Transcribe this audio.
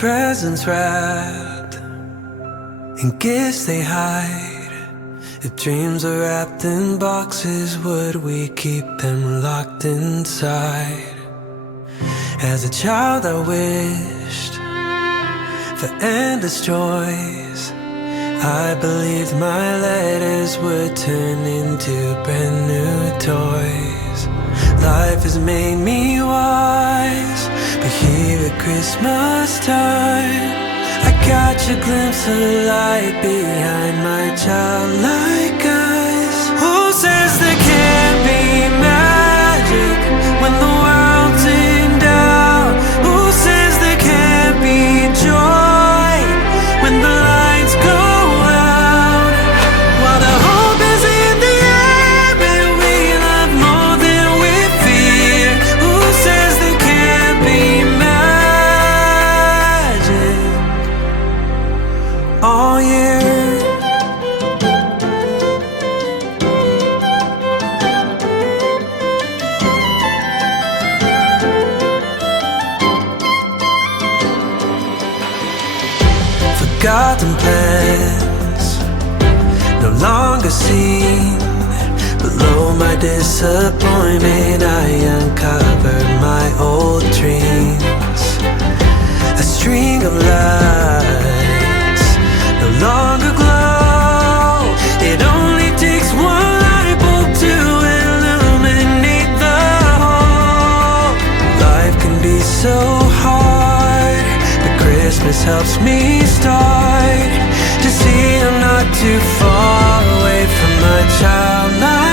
presents wrapped in gifts they hide. If dreams are wrapped in boxes, would we keep them locked inside? As a child I wished for endless joys. I believed my letters would turn into brand new toys. Life has made me wise, but here at Christmas time, I catch a glimpse of light behind my childlike eyes. Who says there can't be magic when the world's in doubt? Who says there can't be joy when the lights go out? While the hope is in the air and we love more than we fear, who says there can't be magic all year? Forgotten plans, no longer seen. Below my disappointment, I uncovered my old dreams. A string of lights no longer glow. It only takes one light bulb to illuminate the whole. Life can be so hard, but Christmas helps me start to see I'm not too far away from my childlike